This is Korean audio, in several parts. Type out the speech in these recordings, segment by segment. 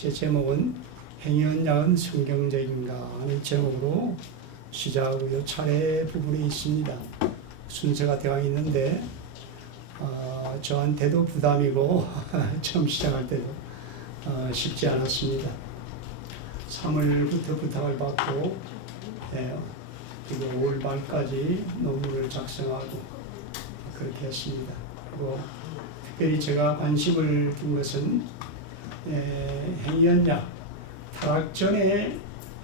제 제목은 행위언약은 성경적인가 하는 제목으로 시작하고요. 차례 부분이 있습니다. 순서가 되어 있는데 저한테도 부담이고 처음 시작할 때도 쉽지 않았습니다. 3월부터 부탁을 받고 그리고 5월 말까지 논문을 작성하고 그렇게 했습니다. 그리고 특별히 제가 관심을 둔 것은 행위언약, 타락 전에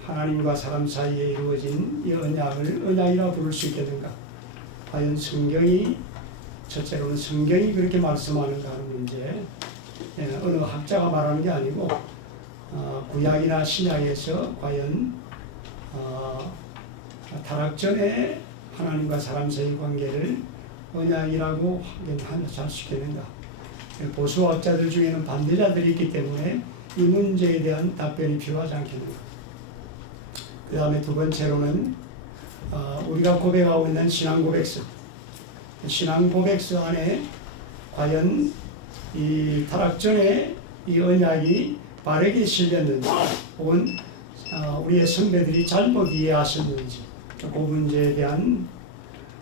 하나님과 사람 사이에 이루어진 이 언약을 언약이라 부를 수 있겠는가? 과연 성경이 첫째로는 성경이 그렇게 말씀하는가 하는 문제. 어느 학자가 말하는 게 아니고 구약이나 신약에서 과연 타락 전에 하나님과 사람 사이의 관계를 언약이라고 할 수 있겠는가? 보수학자들 중에는 반대자들이 있기 때문에 이 문제에 대한 답변이 필요하지 않겠는가? 그 다음에 두 번째로는 우리가 고백하고 있는 신앙고백서 안에 과연 이 타락 전에 이 언약이 바르게 실렸는지 혹은 우리의 선배들이 잘못 이해하셨는지 그 문제에 대한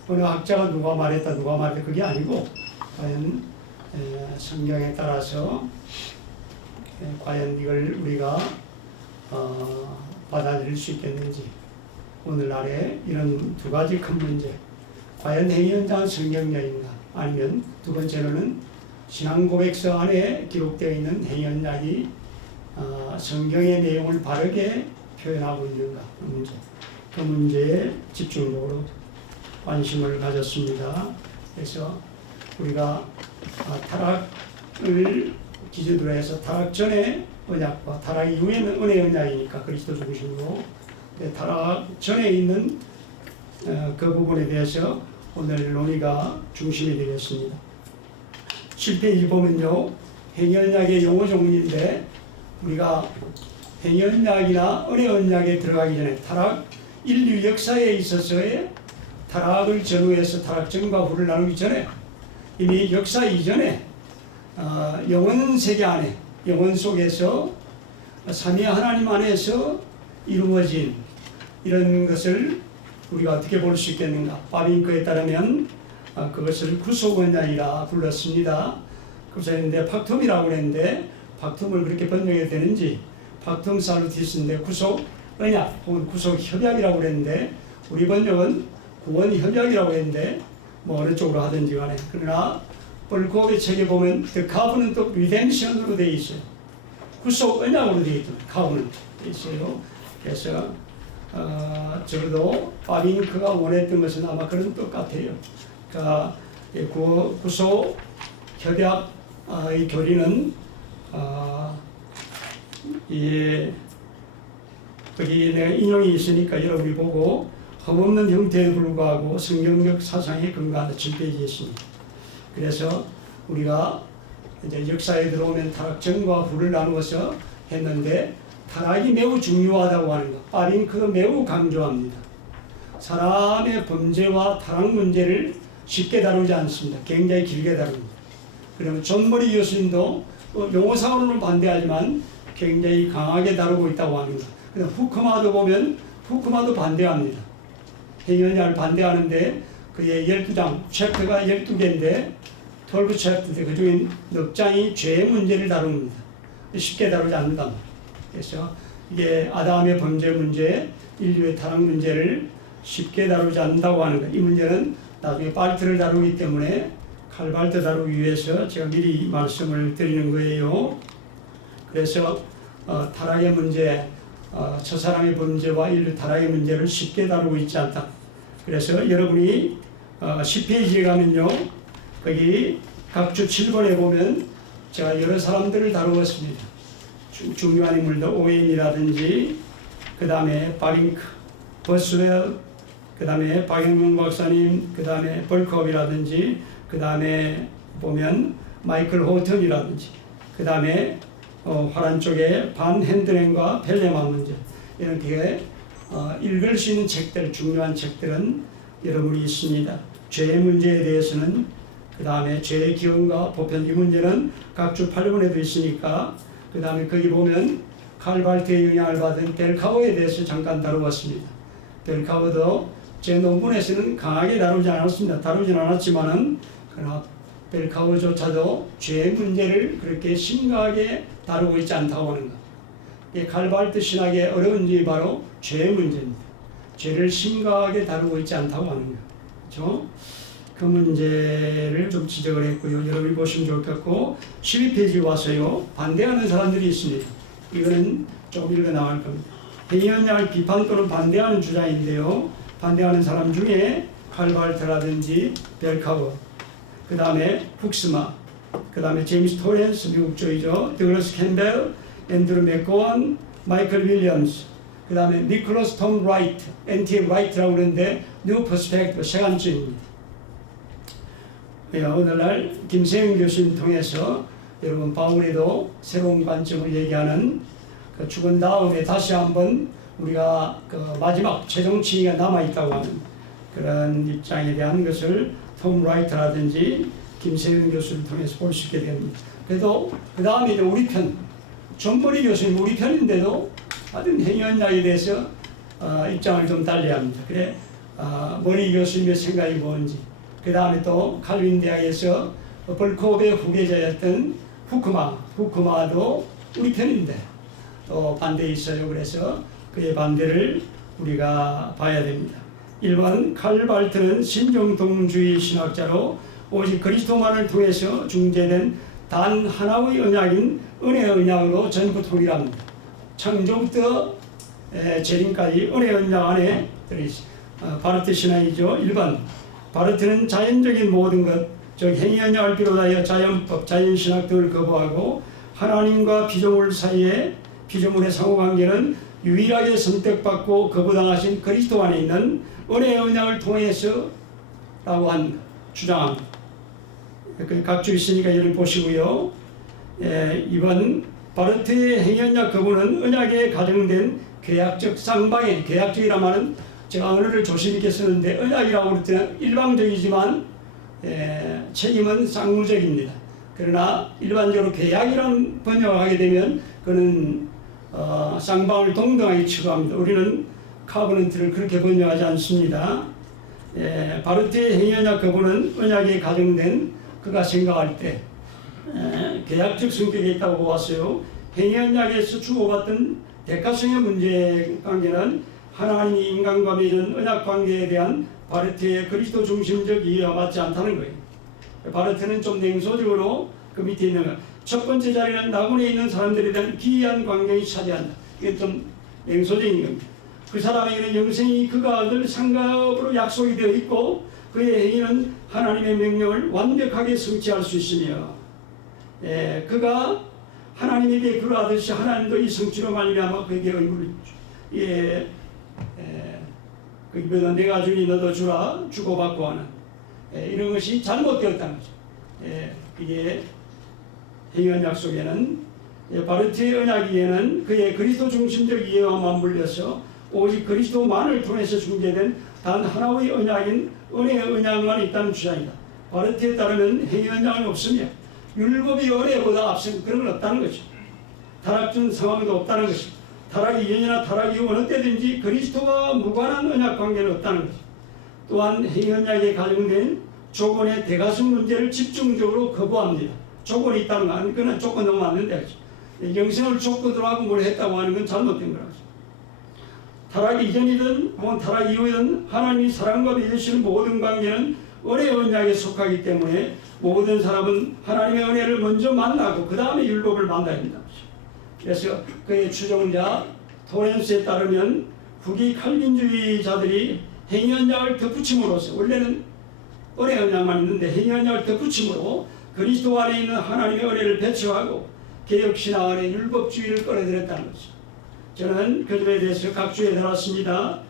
어느 학자가 누가 말했다 그게 아니고 과연 성경에 따라서 과연 이걸 우리가 받아들일 수 있겠는지 오늘날에 이런 두 가지 큰 문제 과연 행위언약은 성경적인가 아니면 두 번째로는 신앙고백서 안에 기록되어 있는 행위언약이 성경의 내용을 바르게 표현하고 있는가 그 문제에 집중적으로 관심을 가졌습니다. 그래서 우리가 타락을 기준으로 해서 타락 전에 언약과 타락 이후에는 은혜 언약이니까 그리스도 중심으로 타락 전에 있는 그 부분에 대해서 오늘 논의가 중심이 되겠습니다. 7페이지 보면요. 행위언약의 용어 종류인데 우리가 행위언약이나 은혜 언약에 들어가기 전에 타락 인류 역사에 있어서의 타락을 전후해서 타락 전과 후를 나누기 전에 이미 역사 이전에 영원 세계 안에 영원 속에서 삼위 하나님 안에서 이루어진 이런 것을 우리가 어떻게 볼 수 있겠는가? 바빙크에 따르면 그것을 구속언약이라 불렀습니다. 그런데 팍툼이라고 했는데 팍툼을 그렇게 번역해야 되는지 팍툼 살루티스인데 구속언약 혹은 구속협약이라고 했는데 우리 번역은 구원협약이라고 했는데 뭐 어느 쪽으로 하든지 간에 그러나 벌코의 책에 보면 The Covenant of Redemption으로 되어 있어요. 구속 언약으로 되어 있죠. Covenant 되어 있어요. 그래서 저도 바빙크가 원했던 것은 아마 그런 똑같아요. 그러니까 구속 협약의 교리는 거기 내가 인용이 있으니까 여러분이 보고 흠없는 형태에 불구하고 성경적 사상에 근거하는 7페이지에 있습니다. 그래서 우리가 이제 역사에 들어오면 타락 전과 후를 나누어서 했는데 타락이 매우 중요하다고 하는 것, 바빙크도 매우 강조합니다. 사람의 범죄와 타락 문제를 쉽게 다루지 않습니다. 굉장히 길게 다룹니다. 그러면 존 머리 교수님도 용어상으로는 반대하지만 굉장히 강하게 다루고 있다고 합니다. 그다음 후크마도 보면 후크마도 반대합니다. 행위언약을 반대하는데 그의 12장, 챕터가 12개인데 12 챕터인데 그 중에 넉 장이 죄의 문제를 다룹니다. 쉽게 다루지 않는다. 그래서 이게 아담의 범죄 문제, 인류의 타락 문제를 쉽게 다루지 않는다고 하는 것. 이 문제는 나중에 발트를 다루기 때문에 칼발트 다루기 위해서 제가 미리 말씀을 드리는 거예요. 그래서 타락의 문제, 첫사람의 범죄와 인류 타락의 문제를 쉽게 다루고 있지 않다. 그래서 여러분이 10페이지에 가면요. 거기 각주 7번에 보면 제가 여러 사람들을 다루었습니다. 중요한 인물들 오웬이라든지 그 다음에 바빙크, 버스웰, 그 다음에 박영명 박사님, 그 다음에 벌컵이라든지 그 다음에 보면 마이클 호턴이라든지 그 다음에 화란 쪽에 반 핸드렌과 펠레만 문제 이렇게 읽을 수 있는 책들 중요한 책들은 여러분이 있습니다. 죄의 문제에 대해서는 그 다음에 죄의 기원과 보편 이 문제는 각주 8번에도 있으니까 그 다음에 거기 보면 칼발트의 영향을 받은 벨카오에 대해서 잠깐 다루었습니다. 벨카오도 제 논문에서는 강하게 다루지 않았습니다. 다루진 않았지만은 그러나 벨카오조차도 죄 문제를 그렇게 심각하게 다루고 있지 않다고 하는 것. 칼발트 신학의 어려운 점이 바로 죄 문제입니다. 죄를 심각하게 다루고 있지 않다고 하는 것. 그렇죠? 그 문제를 좀 지적을 했고요. 여러분이 보시면 좋을 것 같고 12페이지 와서요. 반대하는 사람들이 있습니다. 이거는 좀 읽어 나갈 겁니다. 행위언약을 비판 또는 반대하는 주장인데요. 반대하는 사람 중에 칼발트라든지 벨카워, 그 다음에 훅스마, 그 다음에 제임스 토렌스 미국조이죠. 더글러스 캠벨, 앤드루 맥고원, 마이클 윌리엄스, 그 다음에 니콜러스 톰 라이트, NT 라이트라고 그러는데 뉴 퍼스펙티브 세관증입니다. 오늘날 김세영 교수님 통해서 여러분 바울에도 새로운 관점을 얘기하는 그 죽은 다음에 다시 한번 우리가 그 마지막 최종 칭의가 남아있다고 하는 그런 입장에 대한 것을 톰 라이트라든지 김세영 교수를 통해서 볼 수 있게 됩니다. 그래도 그 다음에 이제 우리 편, 존머리 교수님 우리 편인데도 하여튼 행위언약에 대해서 입장을 좀 달리합니다. 그래 머리 교수님의 생각이 뭔지, 그 다음에 또 칼빈 대학에서 벌코업의 후계자였던 후크마도 우리 편인데 또 반대 있어요. 그래서 그의 반대를 우리가 봐야 됩니다. 1번 칼발트는 신정동주의 신학자로 오직 그리스도만을 통해서 중재된 단 하나의 언약인 은혜의 언약으로 전부 통일합니다. 창조부터 재림까지 은혜의 언약 안에 들어있습니다. 바르트 신앙이죠. 1번 바르트는 자연적인 모든 것, 즉 행위 언약을 비롯하여 자연법, 자연신학 등을 거부하고 하나님과 피조물 사이에 피조물의 상호관계는 유일하게 선택받고 거부당하신 그리스도 안에 있는 은혜의 언약을 통해서 라고 주장합니다. 각주 있으니까 여러분 보시고요. 2번 바르트의 행위 언약 거부는 언약에 가정된 계약적 쌍방의, 계약적이라 말은 제가 언어를 조심 있게 쓰는데 언약이라고 할 때는 일방적이지만 책임은 쌍무적입니다. 그러나 일반적으로 계약이라는 번역을 하게 되면 그는 쌍방을 동등하게 취급합니다. 우리는 카버넌트를 그렇게 번역하지 않습니다. 바르트의 행위언약 거부는 언약에 가정된 그가 생각할 때 계약적 성격이 있다고 보았어요. 행위언약에서 주고받던 대가성의 문제 관계는 하나님이 인간과 맺은 언약 관계에 대한 바르트의 그리스도 중심적 이해와 맞지 않다는 거예요. 바르트는 좀 냉소적으로 그 밑에 있는 첫 번째 자리는 낙원에 있는 사람들에 대한 기이한 광경이 차지한다. 이게 좀 냉소적인 겁니다. 그 사람에게는 영생이 그가 늘 상급으로 약속이 되어 있고 그의 행위는 하나님의 명령을 완벽하게 성취할 수 있으며 그가 하나님에게 그러하듯이 하나님도 이 성취로 말미암아 그에게 의무를 그기보다 내가 주니 너도 주라 주고받고 하는 이런 것이 잘못되었다는 거죠. 그게 행위한 약속에는 바르트의 언약에는 그의 그리스도 중심적 이해와 맞물려서 오직 그리스도만을 통해서 중재된 단 하나의 언약인 은혜의 언약만 있다는 주장이다. 바르트에 따르면 행위 언약은 없으며 율법이 은혜보다 앞선 그런 건 없다는 거죠. 타락된 상황도 없다는 것이고 타락이 이전이나 타락이 후 어느 때든지 그리스도와 무관한 언약 관계는 없다는 거죠. 또한 행위 언약에 가정된 조건의 대가성 문제를 집중적으로 거부합니다. 조건이 있다는 건 그건 조건 너무 안 된다. 영생을 조건으로 하고 뭘 했다고 하는 건 잘못된 거라고. 타락 이전이든 타락 이후이든 하나님이 사랑과 맺으시는 모든 관계는 은혜의 언약에 속하기 때문에 모든 사람은 하나님의 은혜를 먼저 만나고 그 다음에 율법을 만나야 된다. 그래서 그의 추종자 토렌스에 따르면 후기 칼빈주의자들이 행위 언약을 덧붙임으로써 원래는 은혜 언약만 있는데 행위 언약을 덧붙임으로 그리스도 안에 있는 하나님의 은혜를 배치하고 개혁신앙 안에 율법주의를 끌어들였다는 것이죠. 저는 그 점에 대해서 각주에 달았습니다.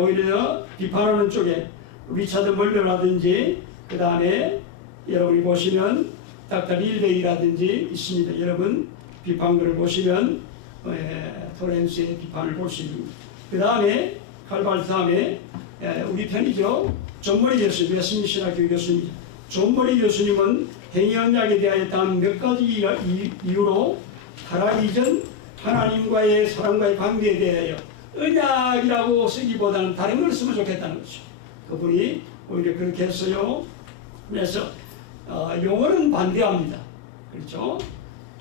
오히려 비판하는 쪽에 리차드 멀러라든지 그 다음에 여러분이 보시면 닥터 릴베이라든지 있습니다. 여러분 비판글을 보시면 토렌스의 비판을 볼 수 있습니다. 그 다음에 칼발트 다음에 우리 편이죠. 존머리 교수님, 웨스민스터신학교 교수님. 존머리 교수님은 행위 언약에 대하여 단 몇 가지 이유로 타락 이전 하나님과의 사람과의 관계에 대하여 언약이라고 쓰기보다는 다른 걸 쓰면 좋겠다는 거죠. 그분이 오히려 그렇게 했어요. 그래서 용어는 반대합니다. 그렇죠?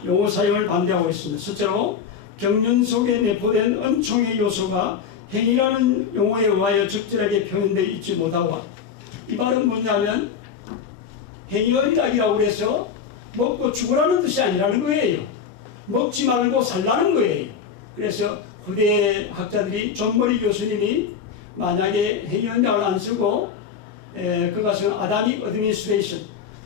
용어 사용을 반대하고 있습니다. 실제로 경륜 속에 내포된 은총의 요소가 행위라는 용어에 의하여 적절하게 표현되어 있지 못하고, 이 말은 뭐냐면 행위언약이라고 해서 먹고 죽으라는 뜻이 아니라는 거예요. 먹지 말고 살라는 거예요. 그래서 후대 학자들이 존머리 교수님이 만약에 행위언약을 안 쓰고 그것은 아담익 어드미니스트레이션,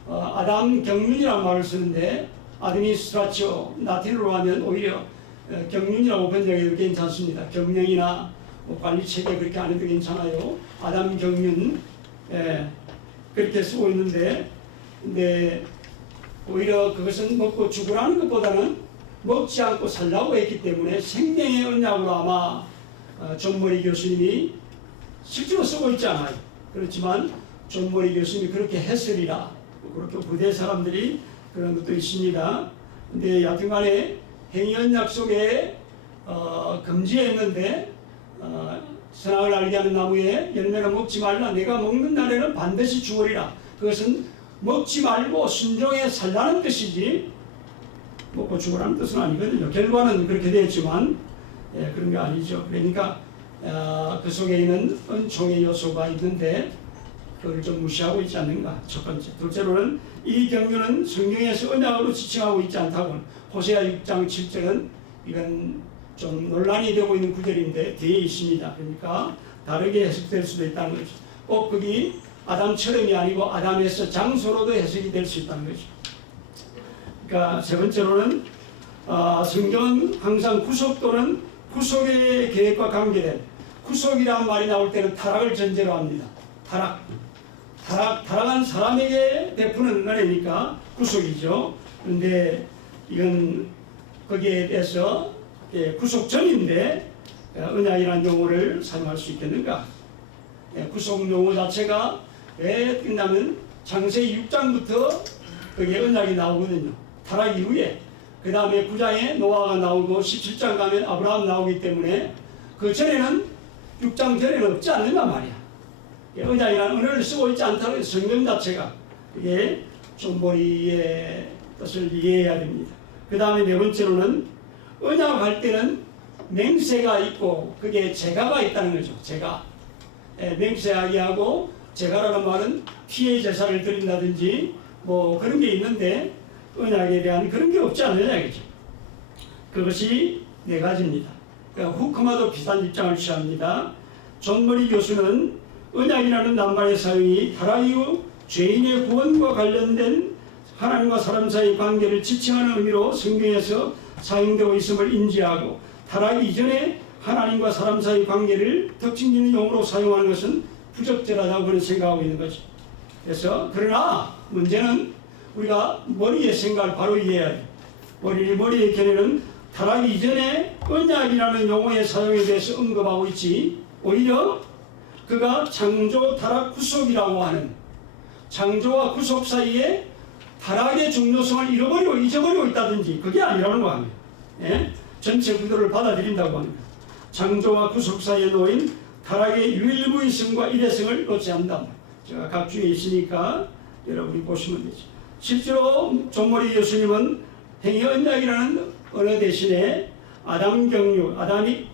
아담 경륜이라는 말을 쓰는데, 아드미니스트라치오 라틴어로 하면 오히려 경륜이라고 번역해도 괜찮습니다. 경영이나 뭐 관리 체계 그렇게 안 해도 괜찮아요. 아담 경륜 그렇게 쓰고 있는데, 근데 오히려 그것은 먹고 죽으라는 것보다는 먹지 않고 살라고 했기 때문에 생명의 언약으로 아마 존머리 교수님이 실제로 쓰고 있지 않아요. 그렇지만 존머리 교수님이 그렇게 했으리라, 그렇게 부대 사람들이 그런 것도 있습니다. 근데 여튼간에 행위언약 속에 금지했는데 선악을 알게 하는 나무에 열매는 먹지 말라. 내가 먹는 날에는 반드시 죽으리라. 그것은 먹지 말고 순종해 살라는 뜻이지 먹고 죽으라는 뜻은 아니거든요. 결과는 그렇게 되었지만 그런 게 아니죠. 그러니까 그 속에 있는 은총의 요소가 있는데 그걸 좀 무시하고 있지 않는가. 첫 번째. 둘째로는 이 경륜은 성경에서 언약으로 지칭하고 있지 않다고. 호세아 6장 7절은 이건 좀 논란이 되고 있는 구절인데 뒤에 있습니다. 그러니까 다르게 해석될 수도 있다는 거죠. 꼭 거기 아담처럼이 아니고 아담에서 장소로도 해석이 될 수 있다는 거죠. 그러니까 세 번째로는 성경은 항상 구속 또는 구속의 계획과 관계된, 구속이라는 말이 나올 때는 타락을 전제로 합니다. 타락한 사람에게 베푸는 은혜니까 구속이죠. 그런데 이건 거기에 대해서 구속 전인데 언약이라는 용어를 사용할 수 있겠는가? 구속 용어 자체가 왜 끝나면 창세기 6장부터 거기에 언약이 나오거든요. 타락 이후에. 그 다음에 9장에 노아가 나오고 17장 가면 아브라함 나오기 때문에 그 전에는 6장 전에는 없지 않는단 말이야. 언약이라는 언어를 쓰고 있지 않다는 성경 자체가, 그게 존머리의 뜻을 이해해야 됩니다. 그 다음에 네 번째로는 언약할 때는 맹세가 있고 그게 제가가 있다는 거죠. 제가. 맹세하게 하고, 제가라는 말은 피의 제사를 드린다든지 뭐 그런 게 있는데 언약에 대한 그런 게 없지 않느냐 이거죠. 그것이 네 가지입니다. 그러니까 후크마도 비슷한 입장을 취합니다. 존머리 교수는 언약이라는 낱말의 사용이 타락 이후 죄인의 구원과 관련된 하나님과 사람 사이의 관계를 지칭하는 의미로 성경에서 사용되고 있음을 인지하고, 타락 이전에 하나님과 사람 사이의 관계를 특징 있는 용어로 사용하는 것은 부적절하다고 그런 생각하고 있는 거죠. 그래서 그러나 문제는 우리가 머리의 생각을 바로 이해해야 돼요. 머리의 견해는 타락 이전에 언약이라는 용어의 사용에 대해서 언급하고 있지, 오히려 그가 창조, 타락, 구속이라고 하는 창조와 구속 사이에 타락의 중요성을 잊어버리고 있다든지 그게 아니라는 거 아니에요. 예? 전체 구도를 받아들인다고 합니다. 창조와 구속 사이에 놓인 타락의 유일무이성과 일회성을 놓지 않는다. 제가 각 주에 있으니까 여러분이 보시면 되죠. 실제로 존머리 교수님은 행위 언약이라는 언어 대신에 아담 경륜, 아담이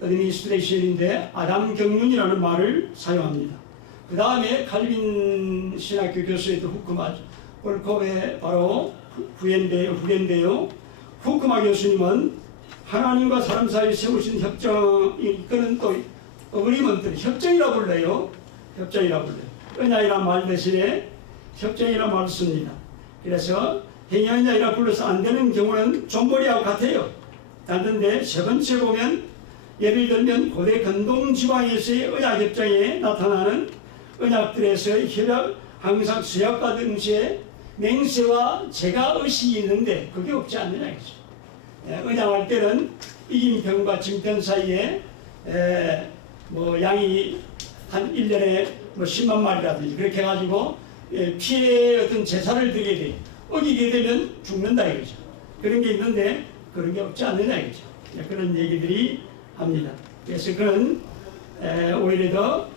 어드미니스트레이션인데 아담 경륜이라는 말을 사용합니다. 그 다음에 칼빈 신학교 교수에도 후크마죠. 볼컵의 바로 후계인데요. 후크마 교수님은 하나님과 사람 사이에 세우신 협정이 이끄는 또 어그리먼트, 협정이라 불러요. 언약이라는 말 대신에 협정이라는 말을 씁니다. 그래서 행위 언약이라 불러서 안 되는 경우는 존머리하고 같아요. 같은데 세 번째 보면, 예를 들면 고대 근동 지방에서의 언약 협정에 나타나는 언약들에서의 협약, 항상 수약과 등시에 맹세와 제가 의식이 있는데 그게 없지 않느냐 이거죠. 언약할 때는 이긴편과 진편 사이에 뭐 양이 한 1년에 뭐 10만 마리라든지 그렇게 해가지고 피해 어떤 제사를 드리게 돼. 어기게 되면 죽는다 이거죠. 그런 게 있는데 그런 게 없지 않느냐 이거죠. 그런 얘기들이 합니다. 그래서 그런 오히려 더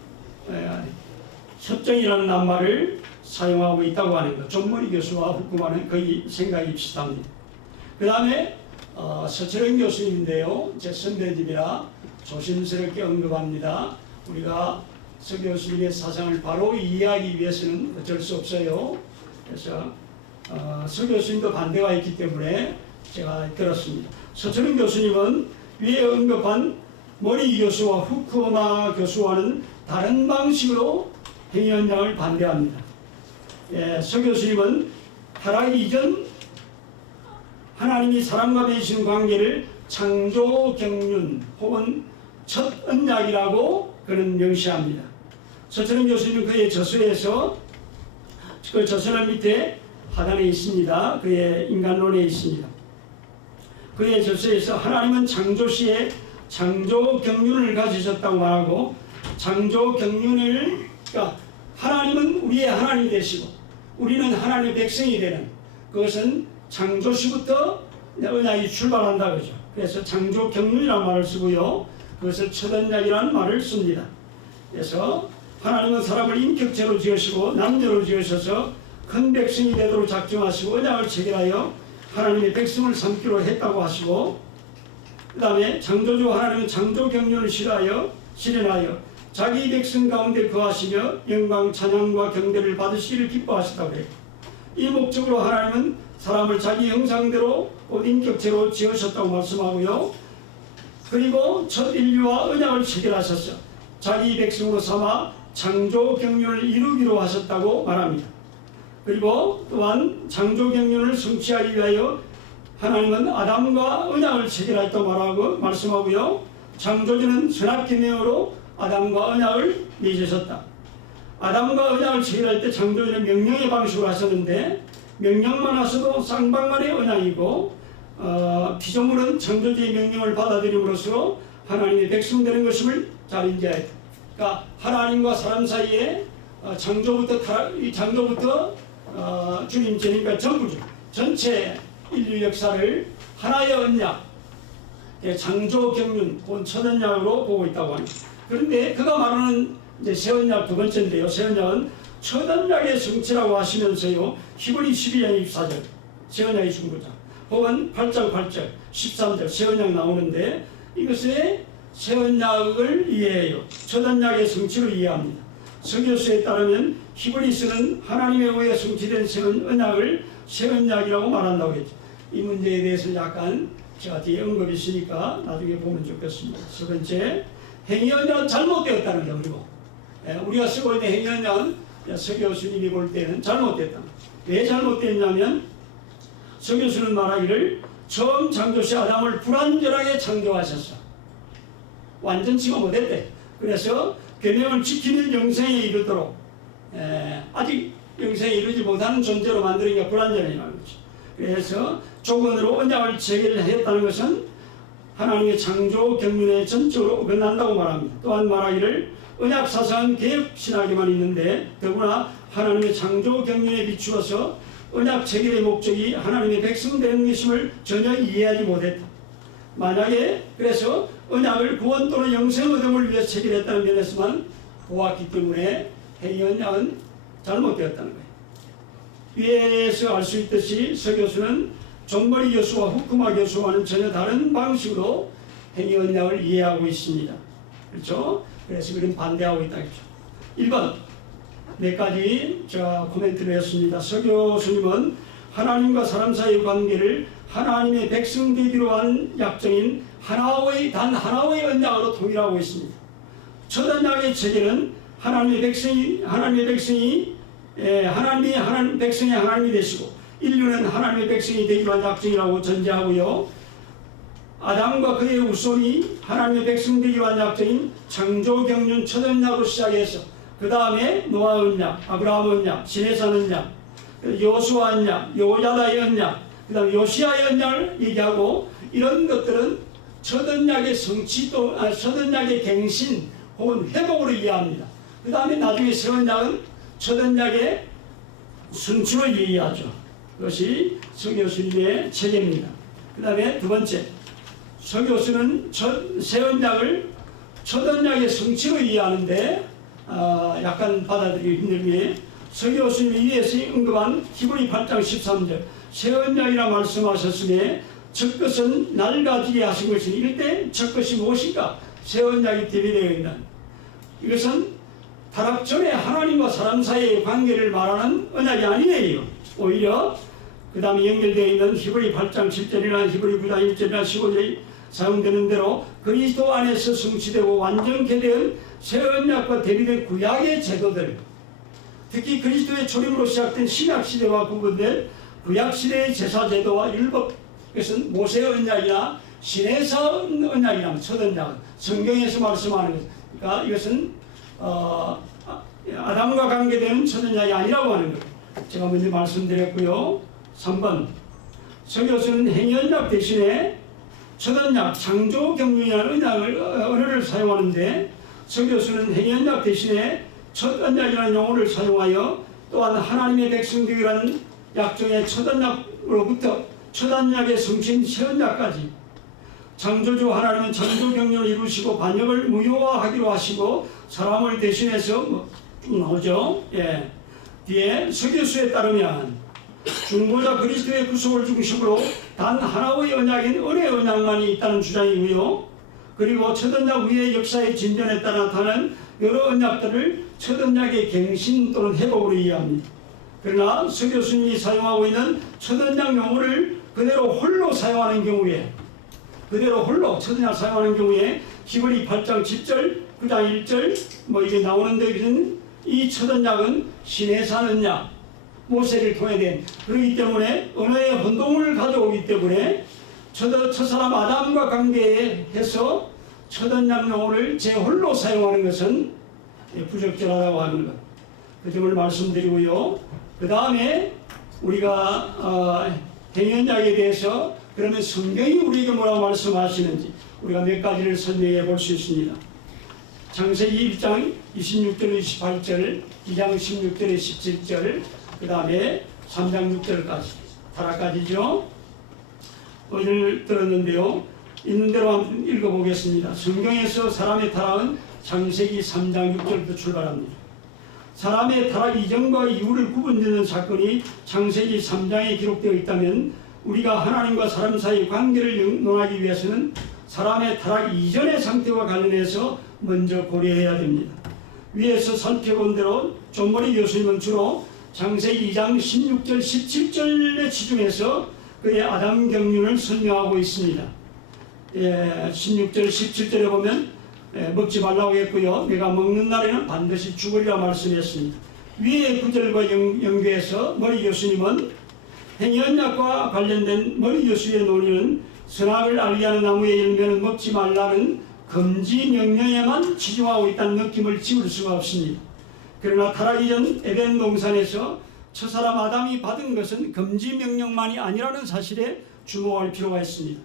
협정이라는 낱말을 사용하고 있다고 하는 것. 존머리 교수와 후쿠마는 거의 생각이 비슷합니다. 그 다음에 서철원 교수님인데요. 제 선배님이라 조심스럽게 언급합니다. 우리가 서 교수님의 사상을 바로 이해하기 위해서는 어쩔 수 없어요. 그래서 서 교수님도 반대가 있기 때문에 제가 들었습니다. 서철원 교수님은 위에 언급한 머리 교수와 후쿠마 교수와는 다른 방식으로 행위헌장을 반대합니다. 서 교수님은 타락 이전 하나님이 사람과 맺으신 관계를 창조경륜 혹은 첫 언약이라고 그는 명시합니다. 서철원 교수님은 그의 저서에서 그 저서는 밑에 하단에 있습니다. 그의 인간론에 있습니다. 그의 저서에서 하나님은 창조시에 창조경륜을 가지셨다고 말하고 창조경륜을 그러니까 하나님은 우리의 하나님이 되시고 우리는 하나님의 백성이 되는 그것은 창조시부터 언약이 출발한다 그죠. 그래서 창조경륜이라는 말을 쓰고요. 그것을 첫 언약이라는 말을 씁니다. 그래서 하나님은 사람을 인격체로 지으시고 남녀로 지으셔서 큰 백성이 되도록 작정하시고 언약을 체결하여 하나님의 백성을 삼기로 했다고 하시고 그 다음에 창조주 하나님은 창조경륜을 실현하여 자기 백성 가운데 거하시며 영광 찬양과 경배를 받으시기를 기뻐하셨다고 해요. 이 목적으로 하나님은 사람을 자기 형상대로 곧 인격체로 지으셨다고 말씀하고요. 그리고 첫 인류와 언약을 체결하셔서 자기 백성으로 삼아 창조경륜을 이루기로 하셨다고 말합니다. 그리고 또한 창조경륜을 성취하기 위하여 하나님은 아담과 언약을 체결했다고 말씀하고요. 창조주는 선악계명으로 아담과 언약을 맺으셨다. 아담과 언약을 체결할 때 창조주는 명령의 방식으로 하셨는데 명령만 하셔도 쌍방만의 언약이고 피조물은 창조주의 명령을 받아들임으로써 하나님의 백성 되는 것임을 잘 인지해야 돼. 그러니까 하나님과 사람 사이에 창조부터 주님 제니까 전부죠. 전체 인류 역사를 하나의 언약, 창조경륜, 곧 첫 언약으로 보고 있다고 합니다. 그런데 그가 말하는 이제 새 언약 두 번째인데요. 새 언약은 첫 언약의 성취라고 하시면서요. 히브리 12장 24절 새 언약의 중보자 혹은 8장 8절 13절 새 언약 나오는데 이것의 새 언약을 이해해요. 첫 언약의 성취로 이해합니다. 서교수에 따르면 히브리서는 하나님에 의해 성취된 새 언약을 새 언약이라고 말한다고 했죠. 이 문제에 대해서 약간 제가 뒤에 언급이 있으니까 나중에 보면 좋겠습니다. 첫 번째, 행위언약은 잘못되었다는 거. 그리고 우리가 쓰고 있는 행위언약은 서교수님이 볼 때는 잘못됐다. 왜 잘못됐냐면 서교수는 말하기를 처음 창조시 아담을 불완전하게 창조하셨어. 완전치가 못했대. 그래서 계명을 지키는 영생에 이르도록 아직 영생에 이르지 못하는 존재로 만드는 게 불완전이라는 거죠. 그래서 조건으로 언약을 체결했다는 것은 하나님의 창조 경륜에 전적으로 어긋난다고 말합니다. 또한 말하기를 언약 사상은 개혁 신학에만 있는데 더구나 하나님의 창조 경륜에 비추어서 언약 체결의 목적이 하나님의 백성 되는 것임을 전혀 이해하지 못했다. 만약에 그래서 언약을 구원 또는 영생 얻음을 위해 체결했다는 면에서만 보았기 때문에 행위 언약은 잘못되었다는 거예요. 위에서 알 수 있듯이 서 교수는 존머리 교수와 후쿠마 교수와는 전혀 다른 방식으로 행위 언약을 이해하고 있습니다. 그렇죠? 그래서 우리는 반대하고 있다. 1번 몇 가지 제가 코멘트를 했습니다. 서 교수님은 하나님과 사람 사이의 관계를 하나님의 백성 되기로 한 약정인 단 하나의 언약으로 통일하고 있습니다. 첫 언약의 체계는 하나님의 백성이 하나님이 되시고 인류는 하나님의 백성이 되기로 한 약정이라고 전제하고요. 아담과 그의 후손이 하나님의 백성 되기로 한 약정인 창조경륜 첫 언약으로 시작해서 그 다음에 노아 언약, 아브라함 언약, 시내산 언약, 여호수아 언약, 여호야다의 언약, 그 다음에 요시아의 언약을 얘기하고 이런 것들은 첫 언약의 성취 또 첫 언약의 갱신 혹은 회복으로 이해합니다. 그 다음에 나중에 새 언약은 첫 언약의 성취로 이해하죠. 그것이 서 교수님의 체계입니다. 그 다음에 두 번째, 서 교수는 새 언약을 첫 언약의 성취로 이해하는데 약간 받아들이기 힘든 게 서 교수님이 위에서 언급한 히브리 8장 13절 새 언약이라 말씀하셨으며 첫 것은 낡아지게 하신 것이니 이럴 때 첫 것이 무엇인가? 새 언약이 대비되어 있는 이것은 타락 전에 하나님과 사람 사이의 관계를 말하는 언약이 아니에요. 오히려 그 다음에 연결되어 있는 히브리 8장 10절이나 히브리 9장 1절이나 15절이 사용되는 대로 그리스도 안에서 성취되고 완전케 된 새 언약과 대비된 구약의 제도들, 특히 그리스도의 초림으로 시작된 신약시대와 구분된 구약시대의 제사제도와 율법, 이것은 모세 언약이나 시내사 언약이라면 첫 언약은 성경에서 말씀하는 것. 그러니까 이것은 아담과 관계되는 첫 언약이 아니라고 하는 것. 제가 먼저 말씀드렸고요. 3번, 서 교수는 행위언약 대신에 첫 언약, 창조경륜이라는 언어를 사용하는데 서 교수는 행위언약 대신에 첫 언약이라는 용어를 사용하여 또한 하나님의 백성들이라는 약종의 첫 언약으로부터 첫 언약의 성취인 새 언약까지 창조주 하나님은 창조경륜을 이루시고 반역을 무효화하기로 하시고 사람을 대신해서 나오죠. 예. 뒤에 서 교수에 따르면 중보자 그리스도의 구속을 중심으로 단 하나의 언약인 은혜의 언약만이 있다는 주장이고요. 그리고 첫 언약 위의 역사의 진전에 따라 나타난 여러 언약들을 첫 언약의 갱신 또는 회복으로 이해합니다. 그러나 서 교수님이 사용하고 있는 첫 언약 용어를 그대로 홀로 사용하는 경우에 첫 언약 사용하는 경우에 히브리 8장 10절, 9장 1절 이게 나오는데 이 첫 언약은 시내산 언약, 모세를 통해 된 그렇기 때문에 언어의 혼동을 가져오기 때문에 첫사람 아담과 관계해서 첫 언약 용어를 제홀로 사용하는 것은 부적절하다고 하는 것. 그 점을 말씀드리고요. 그 다음에 우리가 행위언약에 대해서 그러면 성경이 우리에게 뭐라고 말씀하시는지 우리가 몇 가지를 설명해 볼 수 있습니다. 창세기 1장 26절 28절, 2장 16절 17절, 그 다음에 3장 6절까지 타락까지죠. 오늘 들었는데요. 있는 대로 한번 읽어보겠습니다. 성경에서 사람의 타락은 창세기 3장 6절부터 출발합니다. 사람의 타락 이전과 이후를 구분짓는 사건이 창세기 3장에 기록되어 있다면 우리가 하나님과 사람 사이의 관계를 논하기 위해서는 사람의 타락 이전의 상태와 관련해서 먼저 고려해야 됩니다. 위에서 살펴본 대로 존머리 교수님은 주로 창세기 2장 16절 17절에 치중해서 그의 아담 경륜을 설명하고 있습니다. 16절 17절에 보면 먹지 말라고 했고요. 내가 먹는 날에는 반드시 죽으리라 말씀했습니다. 위의 구절과 연계해서 머리 교수님은 행위언약과 관련된 머리 교수의 논의는 선악을 알게 하는 나무의 열매는 먹지 말라는 금지 명령에만 치중하고 있다는 느낌을 지울 수가 없습니다. 그러나 타락 이전 에덴 동산에서 첫사람 아담이 받은 것은 금지 명령만이 아니라는 사실에 주목할 필요가 있습니다.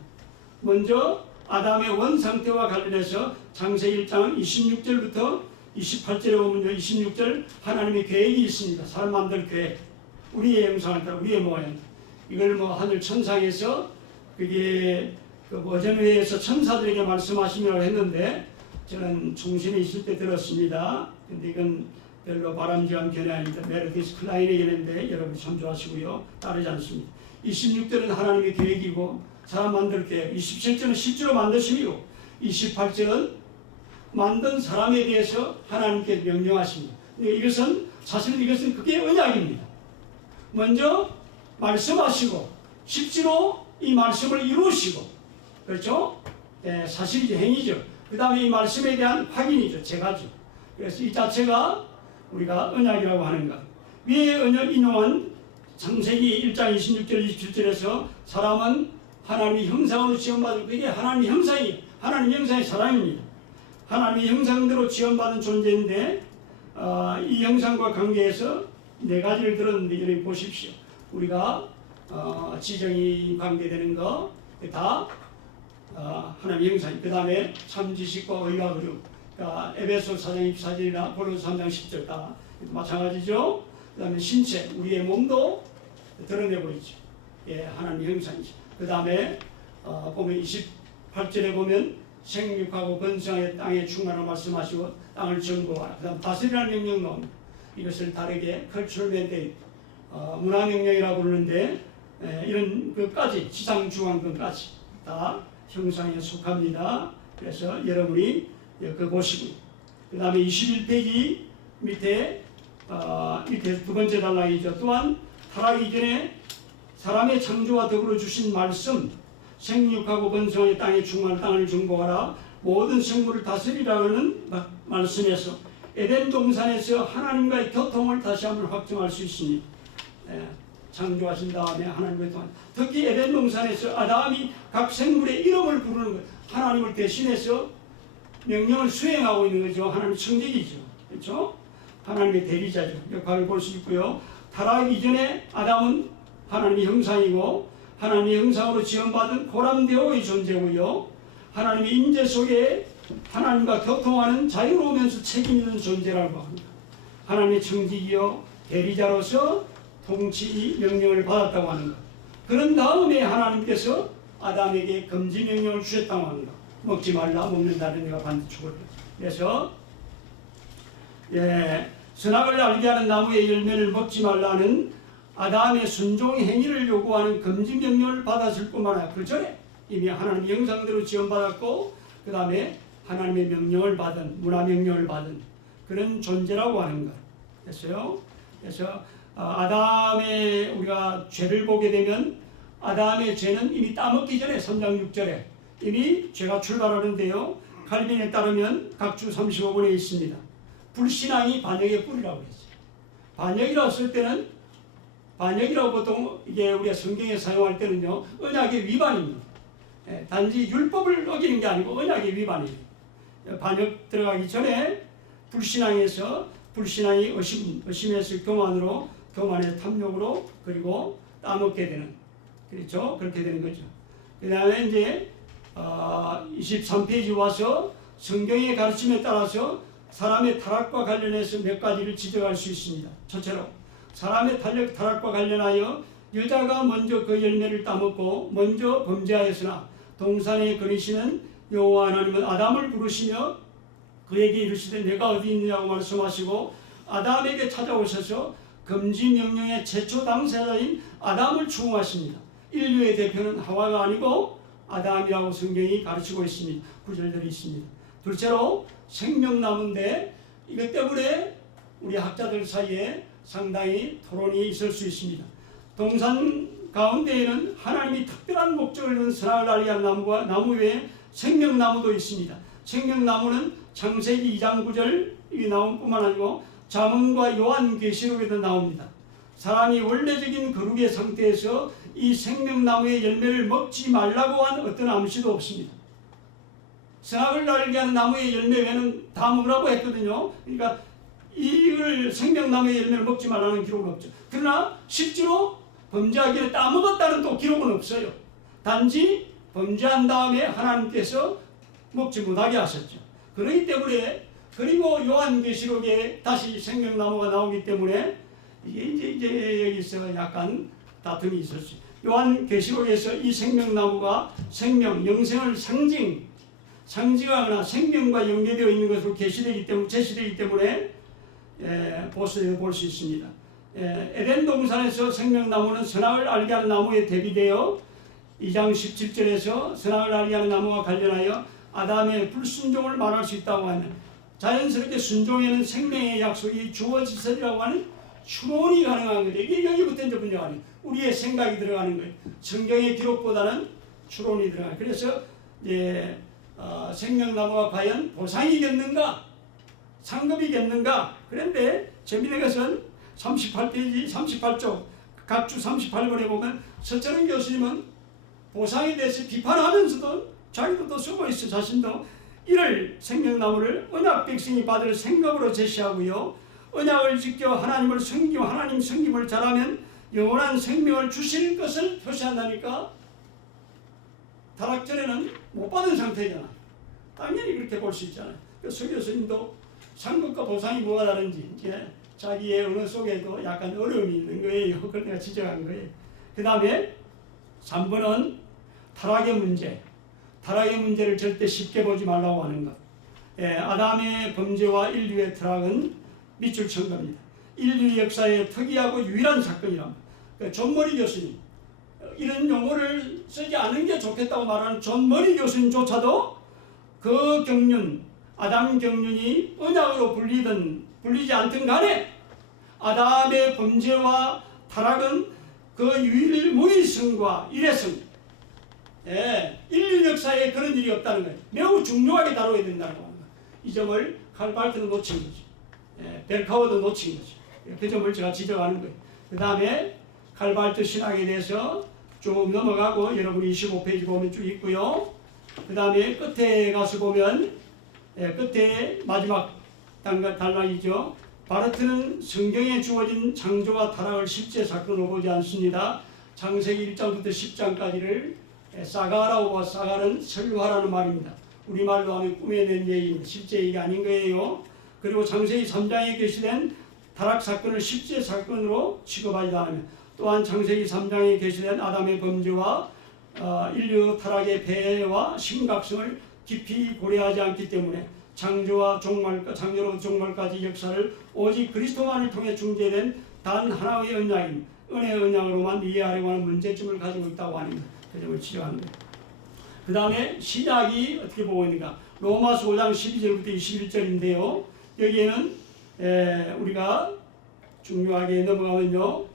먼저 아담의 원상태와 관련해서 창세기 1장 26절부터 28절에 보면 26절 하나님의 계획이 있습니다. 사람 만들 계획. 우리의 형상을 따라 우리의 모양. 이걸 하늘 천상에서 그게 어전회에서 천사들에게 말씀하시려고 했는데 저는 총신에 있을 때 들었습니다. 근데 이건 별로 바람직한 견해 아닙니다. 메르디스 클라인의 견해인데 여러분 참조하시고요. 따르지 않습니다. 26절은 하나님의 계획이고 사람 만들 계획, 27절은 실제로 만드심이고 28절은 만든 사람에 대해서 하나님께 명령하십니다. 이것은 사실 이것은 그게 언약입니다. 먼저 말씀하시고 실제로 이 말씀을 이루시고 그렇죠? 사실이죠. 행위죠. 그 다음에 이 말씀에 대한 확인이죠. 제가죠. 그래서 이 자체가 우리가 언약이라고 하는 것. 위에 언약 인용한 창세기 1장 26절 27절에서 사람은 하나님의 형상으로 지원받은 그게 하나님의 형상이에요. 하나님의 형상의 사람입니다. 하나님의 형상대로 지원받은 존재인데 이 형상과 관계해서 네 가지를 들었는데 이렇게 보십시오. 우리가 지정이 관계되는 거 다 하나님의 형상. 그 다음에 참지식과 의와 그룹. 그러니까 에베소 4장 24절이나 고린도 3장 10절 다 마찬가지죠. 그 다음에 신체, 우리의 몸도 드러내고 있죠. 예, 하나님의 형상이죠. 그 다음에 보면 28절에 보면 생육하고 번성의 땅에 충만을 말씀하시고 땅을 정복하라. 그 다음 다스리라는 명령 나옵니다. 이것을 다르게 컬처럴 맨데이트, 문화명령이라고 부르는데 이런 것까지 지상주관권까지 다 형상에 속합니다. 그래서 여러분이 그 보시고 그 다음에 21페이지 밑에 밑에 두 번째 단락이죠. 또한 타락 이전에 사람의 창조와 더불어 주신 말씀, 생육하고 번성의 땅에 충만한 땅을 정복하라, 모든 생물을 다스리라는 말씀에서 에덴 동산에서 하나님과의 교통을 다시 한번 확정할 수 있습니다. 창조하신 다음에 하나님과의 교통, 특히 에덴 동산에서 아담이 각 생물의 이름을 부르는 것, 하나님을 대신해서 명령을 수행하고 있는 거죠. 하나님 청직이죠. 그렇죠? 하나님의 대리자죠. 역할을 볼 수 있고요. 타락 이전에 아담은 하나님의 형상이고 하나님의 형상으로 지원받은 고람되어의 존재고요. 하나님의 임재 속에 하나님과 교통하는 자유로우면서 책임 있는 존재라고 합니다. 하나님의 청직이요 대리자로서 통치 명령을 받았다고 하는 것. 그런 다음에 하나님께서 아담에게 금지 명령을 주셨다고 하는 것. 먹지 말라, 먹는다는 내가 반드시 죽을 것. 그래서 선악을 알게 하는 나무의 열매를 먹지 말라는 아담의 순종 행위를 요구하는 금지 명령을 받았을 뿐만 아니라 그 전에 이미 하나님의 형상대로 지원받았고 그 다음에 하나님의 명령을 받은, 문화명령을 받은 그런 존재라고 하는 것. 그래서 아담의 우리가 죄를 보게 되면 아담의 죄는 이미 따먹기 전에 3장 6절에 이미 죄가 출발하는데요. 칼빈에 따르면 각주 35번에 있습니다. 불신앙이 반역의 뿌리라고 그랬죠. 반역이라고 쓸 때는 반역이라고 보통 이게 우리가 성경에 사용할 때는요, 언약의 위반입니다. 단지 율법을 어기는 게 아니고 언약의 위반이에요. 반역 들어가기 전에 불신앙에서 불신앙이 의심에서 교만으로, 교만의 탐욕으로, 그리고 따먹게 되는, 그렇죠? 그렇게 되는 거죠. 그 다음에 이제 23페이지 와서 성경의 가르침에 따라서 사람의 타락과 관련해서 몇 가지를 지적할 수 있습니다. 첫째로 사람의 타락과 관련하여 여자가 먼저 그 열매를 따먹고 먼저 범죄하였으나 동산에 거니시는 여호와 하나님은 아담을 부르시며 그에게 이르시되 내가 어디 있느냐고 말씀하시고 아담에게 찾아오셔서 금지 명령의 최초 당사자인 아담을 추궁하십니다. 인류의 대표는 하와가 아니고 아담이라고 성경이 가르치고 있습니다. 구절들이 있습니다. 둘째로 생명나무인데 이것 때문에 우리 학자들 사이에 상당히 토론이 있을 수 있습니다. 동산 가운데에는 하나님이 특별한 목적을 이룬 선악을 알게 한 나무와 나무 외에 생명나무도 있습니다. 생명나무는 창세기 2장 9절이 나온 뿐만 아니고 잠언과 요한계시록에도 나옵니다. 사람이 원래적인 거룩의 상태에서 이 생명나무의 열매를 먹지 말라고 한 어떤 암시도 없습니다. 선악을 알게 하는 나무의 열매 외에는 다 먹으라고 했거든요. 그러니까 이걸 생명나무의 열매를 먹지 말라는 기록은 없죠. 그러나 실제로 범죄하기에 따먹었다는 또 기록은 없어요. 단지 범죄한 다음에 하나님께서 먹지 못하게 하셨죠. 그렇기 때문에 그리고 요한계시록에 다시 생명나무가 나오기 때문에 이제 여기서 약간 다툼이 있었어요. 요한계시록에서 이 생명나무가 생명, 영생을 상징하거나 생명과 연계되어 있는 것으로 제시되기 때문에 볼 수 있습니다. 에덴 동산에서 생명나무는 선악을 알게 하는 나무에 대비되어 2장 17절에서 선악을 알게 하는 나무와 관련하여 아담의 불순종을 말할 수 있다고 하는 자연스럽게 순종에는 생명의 약속이 주어지리라고 하는 추론이 가능한 거죠. 이게 여기부터 이제 문제가 아니에요. 우리의 생각이 들어가는 거예요. 성경의 기록보다는 추론이 들어가요. 그래서 생명나무가 과연 보상이겠는가? 상급이겠는가? 그런데 재미있는 것은 38페이지, 38쪽, 각주 38번에 보면 서철은 교수님은 보상에 대해서 비판하면서도 자기도 또 쓰고 있어, 자신도. 이를 생명나무를 언약 백성이 받을 생각으로 제시하고요. 언약을 지켜 하나님을 섬기고 하나님 섬김을 잘하면 영원한 생명을 주실 것을 표시한다니까. 타락 전에는 못 받은 상태잖아. 당연히 그렇게 볼 수 있잖아요. 서 교수님도 상급과 보상이 뭐가 다른지 이제 자기의 언어 속에도 약간 어려움이 있는 거예요. 그걸 내가 지적한 거예요. 그 다음에 3번은 타락의 문제. 타락의 문제를 절대 쉽게 보지 말라고 하는 것. 아담의 범죄와 인류의 타락은 밑줄 친 겁니다. 인류 역사의 특이하고 유일한 사건이랍니다. 존 머리 교수님, 이런 용어를 쓰지 않은 게 좋겠다고 말하는 존 머리 교수님조차도 그 경륜, 아담 경륜이 언약으로 불리지 않든 간에 아담의 범죄와 타락은 그 유일무이성과 일회성, 인류 역사에 그런 일이 없다는 거예요. 매우 중요하게 다뤄야 된다는 겁니다. 이 점을 칼 발트는 놓친 거죠. 벨카워도 놓친 거죠. 그 점을 제가 지적하는 거예요. 그 다음에 칼 발트 신학에 대해서 쭉 넘어가고 여러분이 25페이지 보면 쭉 있고요. 그 다음에 끝에 가서 보면 끝에 마지막 단락이죠. 바르트는 성경에 주어진 창조와 타락을 실제 사건으로 보지 않습니다. 창세기 1장부터 10장까지를 사가라고 봐. 사가는 설화라는 말입니다. 우리말로 하면 꾸며낸 얘기입니다. 실제 얘기 아닌 거예요. 그리고 창세기 3장에 게시된 타락 사건을 실제 사건으로 취급하지 않으며, 또한 창세기 3장에 게시된 아담의 범죄와 인류 타락의 폐해와 심각성을 깊이 고려하지 않기 때문에 창조로부터 종말까지 역사를 오직 그리스도만을 통해 중재된 단 하나의 언약인 은혜의 언약으로만 이해하려고 하는 문제점을 가지고 있다고 하는 그 점을 지적하는 거예요. 그 다음에 신약이 어떻게 보고 있는가? 로마서 5장 12절부터 21절인데요. 여기에는 우리가 중요하게 넘어가면요,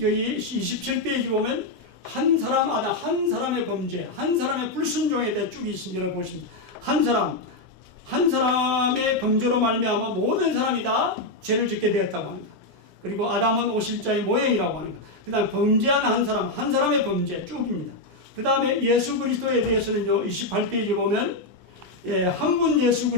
여기 27페이지 보면 한 사람의 범죄, 한 사람의 불순종에 대해 쭉 있습니다. 보십니다. 한 사람의 범죄로 말미암아 모든 사람이 다 죄를 짓게 되었다고 합니다. 그리고 아담은 오실자의 모형이라고 하는 것. 그 다음에 범죄한 한 사람의 범죄 쭉입니다. 그 다음에 예수 그리스도에 대해서는요, 28페이지 보면 한 분 예수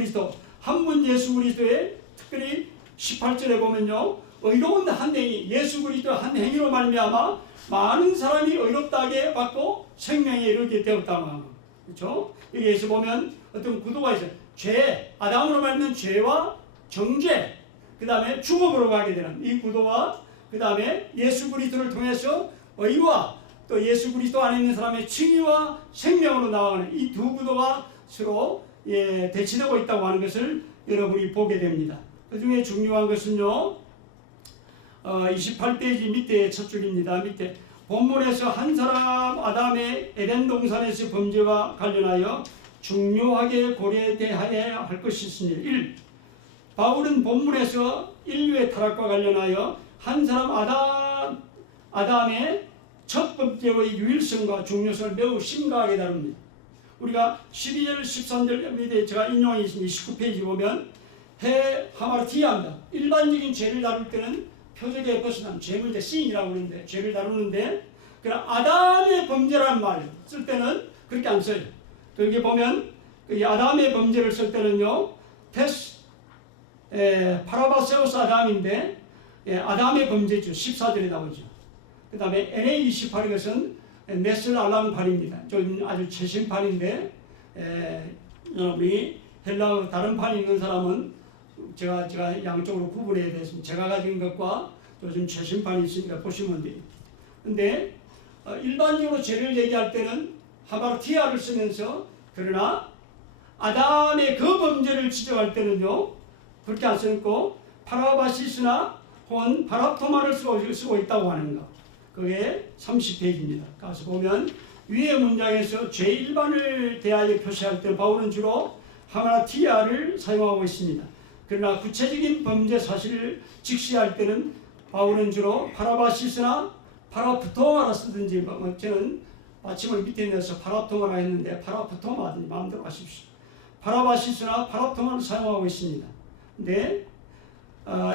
그리스도의 특별히 18절에 보면요, 의로운 한 행위, 예수 그리스도의 한 행위로 말미암아 많은 사람이 의롭다게 받고 생명에 이르게 되었다고 합니다. 그렇죠? 여기에서 보면 어떤 구도가 있어요. 죄, 아담으로 말하면 죄와 정죄, 그 다음에 죽음으로 가게 되는 이 구도와, 그 다음에 예수 그리스도를 통해서 의와 또 예수 그리스도 안에 있는 사람의 칭의와 생명으로 나아가는 이 두 구도가 서로 대치되고 있다고 하는 것을 여러분이 보게 됩니다. 그 중에 중요한 것은요, 28페이지 밑에 첫 줄입니다. 밑에 본문에서 한 사람 아담의 에덴 동산에서 범죄와 관련하여 중요하게 고려되어야 할 것이 있습니다. 1. 바울은 본문에서 인류의 타락과 관련하여 한 사람 아담의 첫 번째의 유일성과 중요성을 매우 심각하게 다룹니다. 우리가 12절, 13절 밑에 제가 인용이 있습니다. 29페이지 보면 하마르티아입니다. 일반적인 죄를 다룰 때는 표적에 벗어난 죄문제 씬이라고 하는데, 죄를 다루는데, 그러나 아담의 범죄라는 말을 쓸 때는 그렇게 안 써요. 거기 보면 이 아담의 범죄를 쓸 때는요, 파라바세우스 아담인데 아담의 범죄죠. 14절에 나오죠. 그 다음에 NA28 이것은 네슬 알람판입니다. 좀 아주 최신 판인데, 우리 헬라어 다른 판이 있는 사람은 제가 양쪽으로 구분해야 되겠습니다. 제가 가진 것과 요즘 최신판이 있으니까 보시면 돼요. 근데 일반적으로 죄를 얘기할 때는 하바르티아를 쓰면서, 그러나 아담의 그 범죄를 지적할 때는요, 그렇게 안 쓰고 파라바시스나 혹은 파랍토마를 쓰고 있다고 하는 거. 그게 30페이지입니다. 가서 보면 위의 문장에서 죄 일반을 대하여 표시할 때 바울은 주로 하마티아를 사용하고 있습니다. 그러나 구체적인 범죄 사실을 직시할 때는 바울은 주로 파라바시스나 파라프토마라 쓰든지, 저는 받침을 밑에 넣어서 파라토마라 했는데 파라프토마든지 마음대로 하십시오. 파라바시스나 파라토마를 사용하고 있습니다. 근데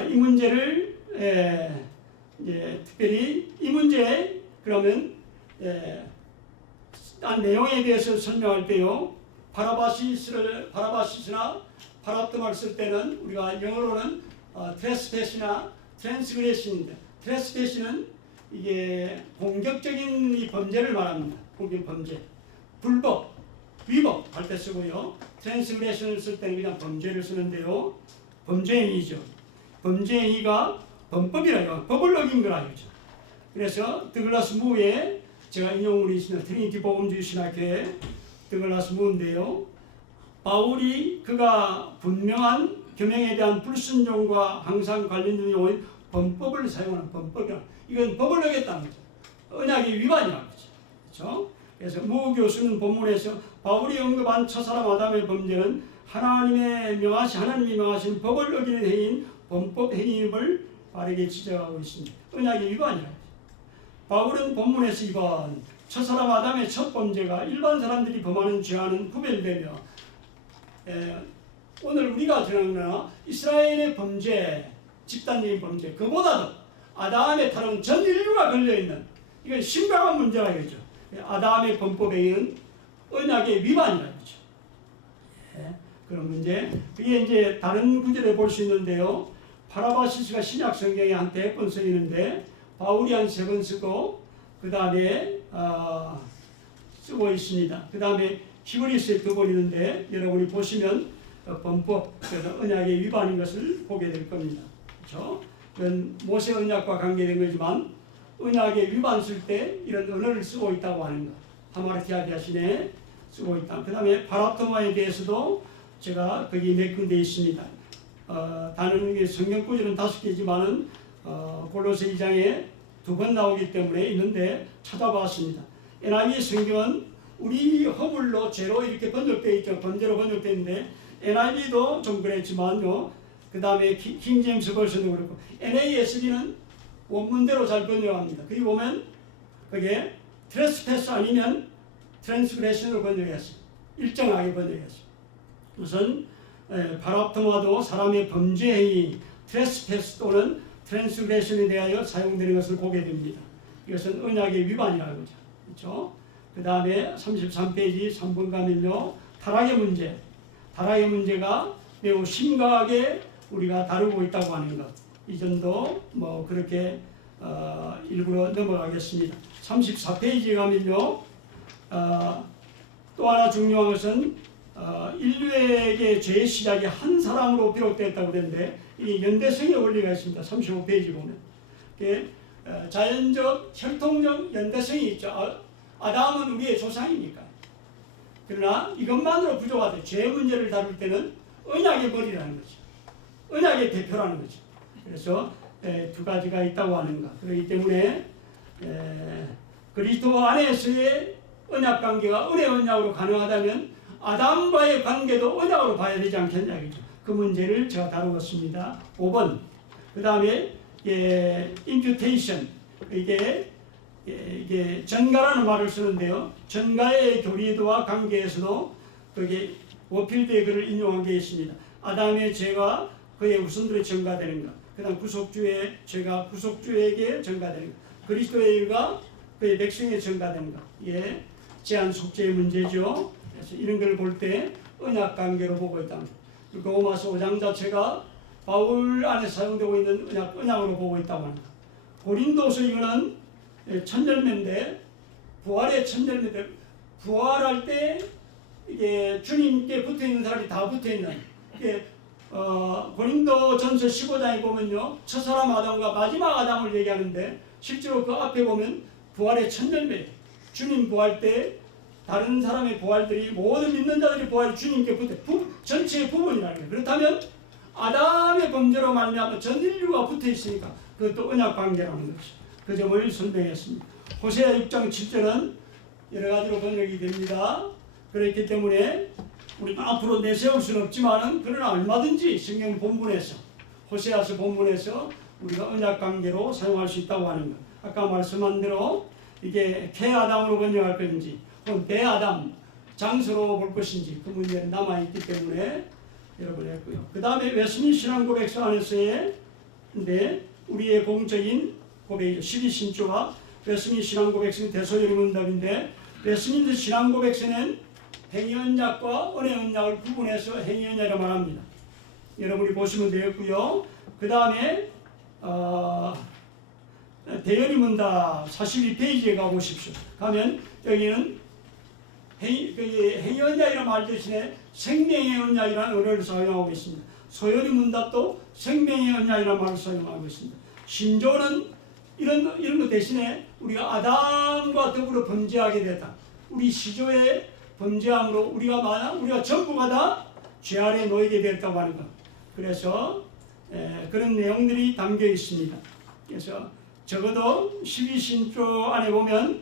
이 문제를 특별히 이 문제 그러면 내용에 대해서 설명할 때요, 파라바시스나 파라토마를 쓸 때는 우리가 영어로는 트레스패스나 트랜스그레션인데, 트레스패스는 이게 공격적인 이 범죄를 말합니다. 공격 범죄, 불법, 위법 할 때 쓰고요. 트랜스그레션을 쓸 때는 그냥 범죄를 쓰는데요, 범죄행위죠. 범죄 행위가 범법이라고 법을 어긴 거라 이거죠. 그래서 더글라스 무의 제가 인용을 있습니다. 트리니티 복음주의 신학교의 더글라스 무인데요. 바울이 그가 분명한 계명에 대한 불순종과 항상 관련된 용어인 범법을 사용하는 범법이라. 이건 법을 어겼다는 거죠. 언약의 위반이라는 거죠. 그렇죠? 그래서 무 교수는 본문에서 바울이 언급한 첫사람 아담의 범죄는 하나님이 명하신 법을 어기는 행위인 범법 행위임을 바르게 지적하고 있습니다. 언약의 위반이라는 거죠. 바울은 본문에서 이번 첫사람 아담의 첫 범죄가 일반 사람들이 범하는 죄와는 구별되며 오늘 우리가 전하는 이스라엘의 범죄, 집단적인 범죄, 그보다도 아담의 탈은 전 인류가 걸려있는 이건 심각한 문제라겠죠. 아담의 범법에 의한 언약의 위반이라겠죠. 그런 문제. 그게 이제 다른 구절에 볼 수 있는데요. 파라바시스가 신약 성경에 한 100번 쓰이는데 바울이 한 3번 쓰고 그 다음에 쓰고 있습니다. 그 다음에 히브리스에 2번 있는데 여러분이 보시면 범법, 그래서 언약의 위반인 것을 보게 될 겁니다. 그렇죠? 그건 모세 언약과 관계된 거지만 언약의 위반 쓸 때 이런 언어를 쓰고 있다고 하는 것. 하마르티아 대신에 쓰고 있다. 그 다음에 파라토마에 대해서도 제가 거기 몇 군데 있습니다. 단어는 성경 구절은 5개지만은 골로새 2장에 2번 나오기 때문에 있는데 찾아봤습니다. NIV 성경은 우리 허물로 죄로 이렇게 번역되어 있죠. 범죄로 번역되어 있는데 NIV도 좀 그랬지만요. 그 다음에 킹제임스 버전도 그렇고 NASB는 원문대로 잘 번역합니다. 거기 보면 그게 트레스패스 아니면 트랜스그레션으로 번역했어요. 일정하게 번역했어요. 우선 파랍토마도 사람의 범죄 행위 트레스패스 또는 트랜스그레션에 대하여 사용되는 것을 보게 됩니다. 이것은 언약의 위반이라는 거죠. 그렇죠? 그 다음에 33페이지 3번 가면요. 타락의 문제. 타락의 문제가 매우 심각하게 우리가 다루고 있다고 하는 것. 이 점도 뭐 그렇게 일부러 넘어가겠습니다. 34페이지에 가면요. 또 하나 중요한 것은 인류에게 죄의 시작이 한 사람으로 비롯됐다고 되는데 이 연대성의 원리가 있습니다. 35페이지 보면 자연적 혈통적 연대성이 있죠. 아담은 우리의 조상이니까. 그러나 이것만으로 부족하다. 죄 문제를 다룰 때는 언약의 머리라는 거죠. 언약의 대표라는 거죠. 그래서 2가지가 있다고 하는 것. 그렇기 때문에 그리스도 안에서의 언약 관계가 은혜 언약으로 가능하다면 아담과의 관계도 언약으로 봐야 되지 않겠냐. 그 문제를 제가 다루었습니다. 5번. 그 다음에 imputation. 이게 전가라는 말을 쓰는데요. 전가의 교리도와 관계에서도 그게 워필드의 글을 인용한 게 있습니다. 아담의 죄가 그의 후손들에 전가되는 것. 그 다음 구속주의 죄가 구속주에게 전가되는 것. 그리스도의 의가 그의 백성에 전가되는 것. 이게 제한 속죄의 문제죠. 그래서 이런 걸 볼 때 언약 관계로 보고 있다는 것. 로마서 5장 자체가 바울 안에 사용되고 있는 언약으로 보고 있다고 합니다. 고린도서 이거는 천열매인데 부활의 천열매인데 부활할 때 이게 주님께 붙어 있는 사람이 다 붙어 있는 이게 고린도전서 15장에 보면요 첫사람 아담과 마지막 아담을 얘기하는데 실제로 그 앞에 보면 부활의 천열매 주님 부활 때 다른 사람의 부활들이 모든 믿는 자들의 부활이 주님께 붙어 전체의 부분이라는 거예요. 그렇다면 아담의 범죄로 말미암아 전 인류가 붙어 있으니까 그것도 언약 관계라는 것이죠. 그 점을 설명했습니다. 호세아 6장 7절은 여러 가지로 번역이 됩니다. 그렇기 때문에 우리가 앞으로 내세울 수는 없지만은 그러나 얼마든지 성경 본문에서 호세아서 본문에서 우리가 언약 관계로 사용할 수 있다고 하는 것. 아까 말씀한 대로 이게 개아담으로 번역할 것인지 혹은 대아담 장소로 볼 것인지 그 문제는 남아있기 때문에 여러분 했고요. 그 다음에 웨스민스터 신앙고백서 안에서의 우리의 공적인 고백이죠. 12신조가 웨스민스터 신앙고백서는 대소연문답인데 웨스민스터 신앙고백서는 행위언약과 은혜언약을 구분해서 행위언약이라고 말합니다. 여러분이 보시면 되겠고요. 그 다음에 대연문답 42페이지에 가보십시오. 가면 여기는 행위언약이라는 말 대신에 생명의 언약이라는 언어를 사용하고 있습니다. 소열이 문답도 생명의 언약이라는 말을 사용하고 있습니다. 신조는 이런 것 대신에 우리가 아담과 더불어 범죄하게 됐다. 우리 시조의 범죄함으로 우리가 전부가 다 죄 아래 놓이게 됐다고 하는 것. 그래서 그런 내용들이 담겨 있습니다. 그래서 적어도 12신조 안에 보면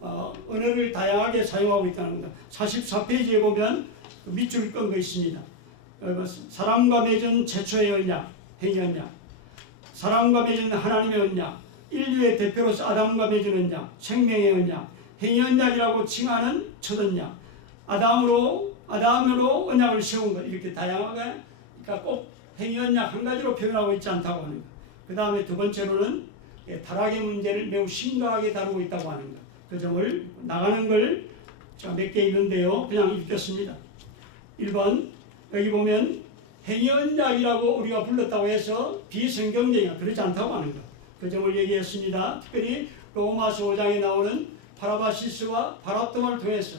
언어를 다양하게 사용하고 있다는 겁니다. 44페이지에 보면 밑줄 끈 거 있습니다. 사람과 맺은 최초의 언약, 행위 언약. 사람과 맺은 하나님의 언약. 인류의 대표로서 아담과 맺은 언약, 생명의 언약. 행위 언약이라고 칭하는 첫 언약. 아담으로 언약을 세운 것. 이렇게 다양하게, 그러니까 꼭 행위 언약 한 가지로 표현하고 있지 않다고 하는 것. 그 다음에 두 번째로는 타락의 문제를 매우 심각하게 다루고 있다고 하는 것. 그 점을 나가는 걸 몇 개 있는데요. 그냥 읽겠습니다. 1번 여기 보면 행위 언약이라고 우리가 불렀다고 해서 비성경적이야. 그렇지 않다고 하는 것. 그 점을 얘기했습니다. 특별히 로마서 5장에 나오는 파라바시스와 바랍돔을 통해서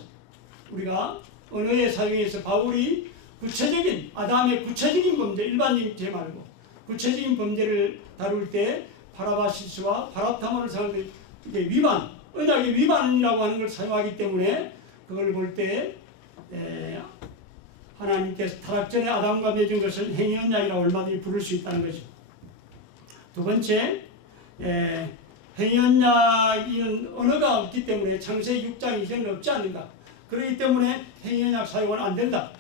우리가 언어의 사용에서 바울이 구체적인 아담의 구체적인 범죄, 일반적인 죄 말고 구체적인 범죄를 다룰 때 파라바시스와 바랍돔을 사용할 때 위반, 언약의 위반이라고 하는 걸 사용하기 때문에 그걸 볼 때 하나님께서 타락 전에 아담과 맺은 것을 행위 언약이라고 얼마든지 부를 수 있다는 거죠. 두 번째, 행위 언약은 언어가 없기 때문에 창세기 6장 이전은 없지 않는가. 그렇기 때문에 행위 언약 사용은 안 된다.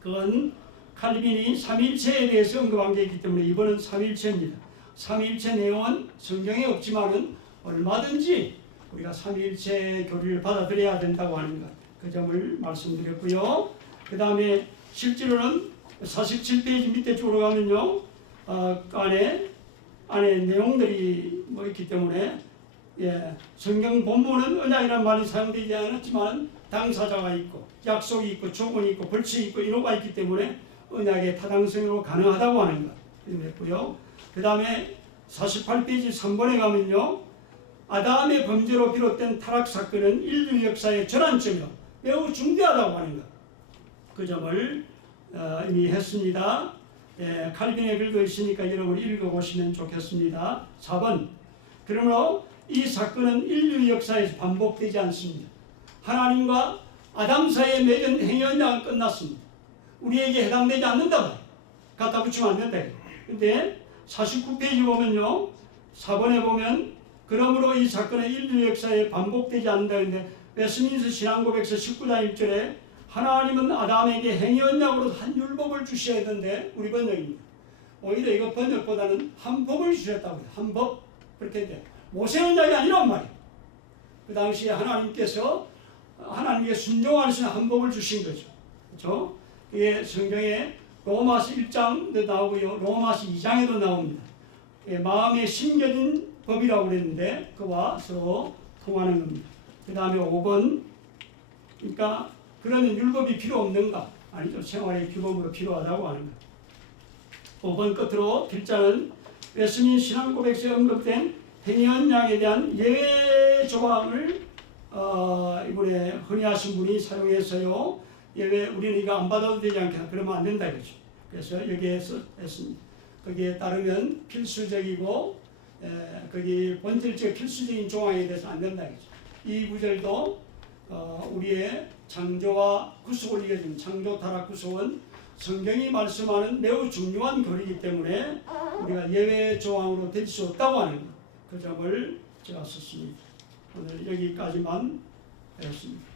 그건 칼빈이 삼위일체에 대해서 언급한 게 있기 때문에 이번은 삼위일체입니다. 삼위일체 내용은 성경에 없지만은 얼마든지 우리가 삼위일체 교리를 받아들여야 된다고 하는 것. 그 점을 말씀드렸고요. 그 다음에 실제로는 47페이지 밑에 쪽으로 가면요. 안에 내용들이 있기 때문에 성경 본문은 언약이라는 말이 사용되지 않았지만 당사자가 있고 약속이 있고 조건이 있고 벌칙이 있고 인호가 있기 때문에 언약의 타당성으로 가능하다고 하는 것. 그랬고요. 그 다음에 48페이지 3번에 가면요. 아담의 범죄로 비롯된 타락 사건은 인류 역사의 전환점이요. 매우 중대하다고 하는 것. 그 점을 이미 했습니다. 칼빈의 글도 있으니까 여러분 읽어보시면 좋겠습니다. 4번. 그러므로 이 사건은 인류 역사에서 반복되지 않습니다. 하나님과 아담 사이에 맺은 행위 언약은 끝났습니다. 우리에게 해당되지 않는다. 갖다 붙이면 안 된다. 근데 49페이지 보면요. 4번에 보면 그러므로 이 사건은 인류 역사에 반복되지 않는다. 근데 웨스민스 신앙고백서 19장 1절에 하나님은 아담에게 행위 언약으로 한 율법을 주셔야 되는데 우리 번역입니다. 오히려 이거 번역보다는 한 법을 주셨다고 해요. 한 법. 그렇게 돼. 모세 언약이 아니란 말이에요. 그 당시에 하나님께서 하나님께 순종할 수 있는 한 법을 주신 거죠. 그렇죠? 그게 성경에 로마서 1장도 나오고요. 로마서 2장에도 나옵니다. 마음에 심겨진 법이라고 그랬는데 그와 서로 통하는 겁니다. 그 다음에 5번. 그러니까 그러면 율법이 필요 없는가? 아니죠. 생활의 규범으로 필요하다고 하는 것. 5번 끝으로 필자는 웨스민 신앙고백서에 언급된 행위 언약에 대한 예외 조항을 이번에 헌의하신 분이 사용해서요. 예외 우리는 이거 안 받아도 되지 않겠나. 그러면 안 된다 이거죠. 그래서 여기에서 했습니다. 거기에 따르면 필수적이고 거기 본질적 필수적인 조항에 대해서 안 된다 이거죠. 이 구절도 우리의 창조와 구속을 이어진 창조 타락 구속은 성경이 말씀하는 매우 중요한 교리이기 때문에 우리가 예외 조항으로 될 수 없다고 하는 것. 그 점을 제가 썼습니다. 오늘 여기까지만 했습니다.